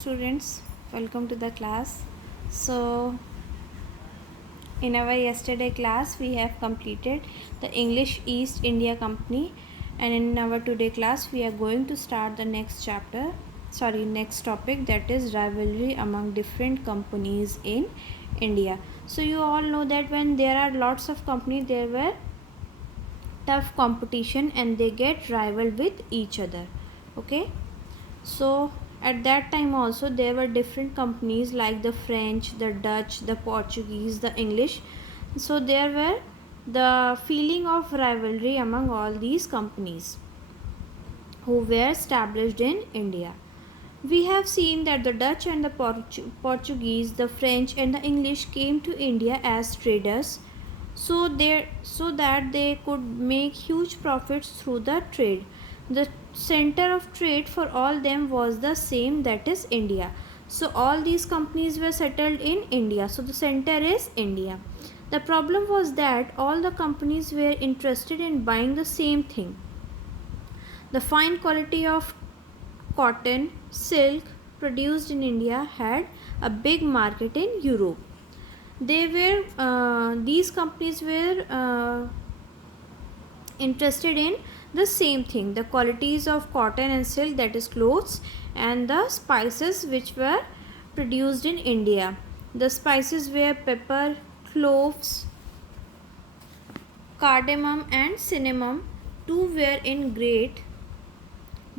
Students, welcome to the class. So in our yesterday class we have completed the English East India Company, and in our today class we are going to start the next topic, that is rivalry among different companies in India. So you all know that when there are lots of companies, there were tough competition and they get rival with each other. Okay, so at that time also there were different companies like the French, the Dutch, the Portuguese, the English. So there were the feeling of rivalry among all these companies who were established in India. We have seen that the Dutch and the Portuguese, the French and the English came to India as traders, so that they could make huge profits through the trade. The center of trade for all them was the same, that is India. So all these companies were settled in India. So the center is India. The problem was that all the companies were interested in buying the same thing. The fine quality of cotton, silk produced in India had a big market in Europe. These companies were interested in the same thing, the qualities of cotton and silk, that is clothes, and the spices which were produced in India. The spices were pepper, cloves, cardamom and cinnamon. Two were in great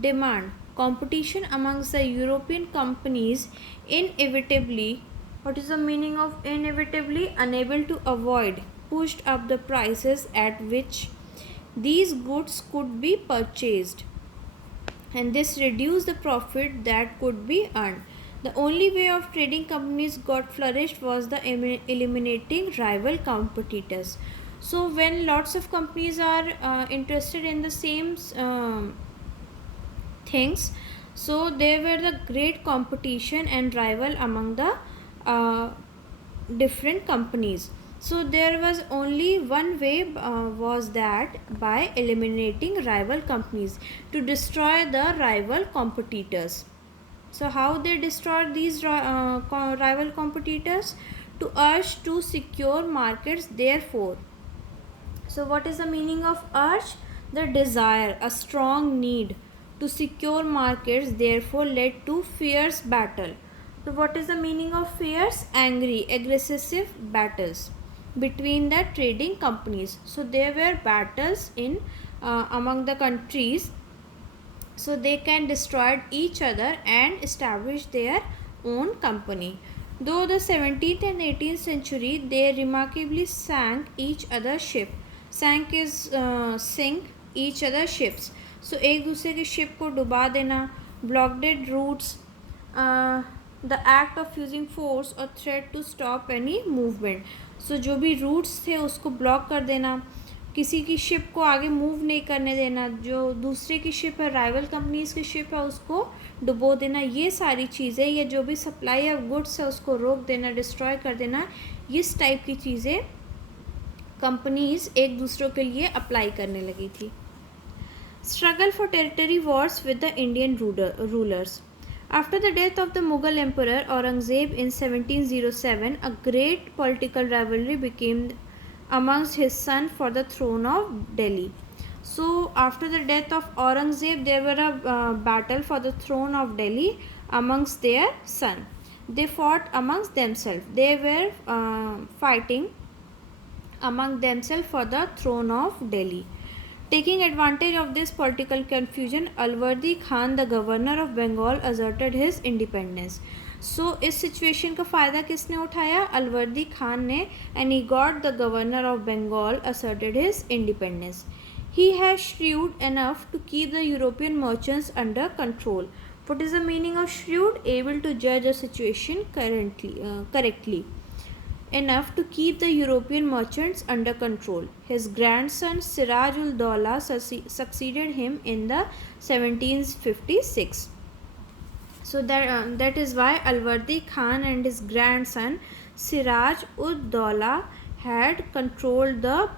demand. Competition amongst the European companies inevitably, what is the meaning of inevitably? Unable to avoid, pushed up the prices at which these goods could be purchased, and this reduced the profit that could be earned. The only way of trading companies got flourished was the eliminating rival competitors. So when lots of companies are interested in the same things, so there were the great competition and rival among the uh, different companies. So there was only one way, was that by eliminating rival companies, to destroy the rival competitors. So how they destroyed these rival competitors? To urge to secure markets, therefore. So what is the meaning of urge? The desire, a strong need to secure markets, therefore led to fierce battle. So what is the meaning of fierce? Angry, aggressive battles between the trading companies. So there were battles in among the countries, so they can destroy each other and establish their own company. Though the 17th and 18th century, they remarkably sank each other's ship. Sank is sink each other's ships. So एक दूसरे की ship को डुबा देना, blockaded routes, the act of using force or threat to stop any movement. So जो भी routes थे उसको block कर देना, किसी की शिप को आगे मूव नहीं करने देना, जो दूसरे की शिप है, राइवल कंपनीज की शिप है, उसको डुबो देना, ये सारी चीज़ें, या जो भी सप्लाई ऑफ गुड्स है उसको रोक देना, डिस्ट्रॉय कर देना, इस टाइप की चीज़ें कंपनीज एक दूसरों के लिए अप्लाई करने लगी थी. Struggle for territory Wars with the Indian rulers. After the death of the Mughal Emperor Aurangzeb in 1707, a great political rivalry became amongst his son for the throne of Delhi. So after the death of Aurangzeb, there were a battle for the throne of Delhi amongst their son. They fought amongst themselves. They were fighting among themselves for the throne of Delhi. Taking advantage of this political confusion, Alwardi Khan, the governor of Bengal, asserted his independence. So इस situation का फ़ायदा किसने उठाया? अलवर्दी खान ने, and he got the governor of Bengal asserted his independence. He has shrewd enough to keep the European merchants under control. What is the meaning of shrewd? Able to judge a situation correctly enough to keep the European merchants under control. His grandson Siraj-ud-Daulah succeeded him in the 1756. So that is why Alwardi Khan and his grandson Siraj-ud-Daulah had controlled the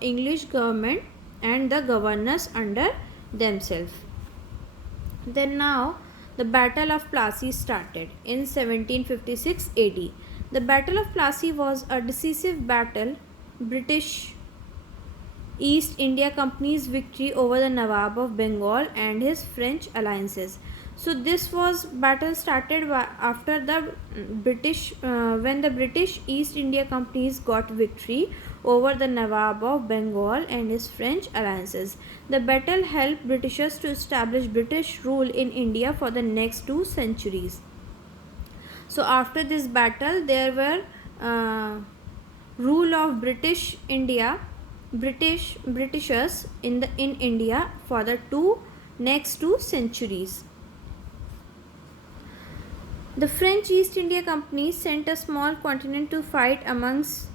English government and the governors under themselves. Then now the Battle of Plassey started in 1756 AD. The Battle of Plassey was a decisive battle. British East India Company's victory over the Nawab of Bengal and his French alliances. So this was battle started after the British when the British East India Companies got victory over the Nawab of Bengal and his French alliances. The battle helped Britishers to establish British rule in India for the next 2 centuries. So after this battle, there were rule of Britishers in India for the next 2 centuries. The French East India Company sent a small contingent to fight amongst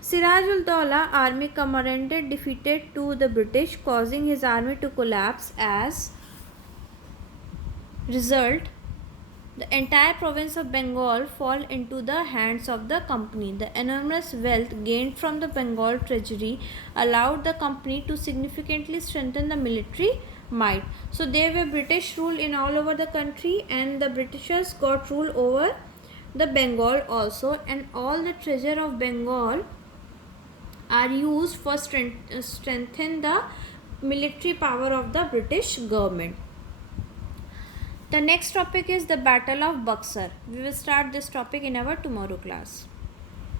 Siraj-ud-Dowlah army commanded defeated to the British, causing his army to collapse. As result, the entire province of Bengal fall into the hands of the company. The enormous wealth gained from the Bengal treasury allowed the company to significantly strengthen the military might. So there were British rule in all over the country, and the Britishers got rule over the Bengal also, and all the treasure of Bengal are used for strengthen the military power of the British government. The next topic is the Battle of Buxar. We will start this topic in our tomorrow class.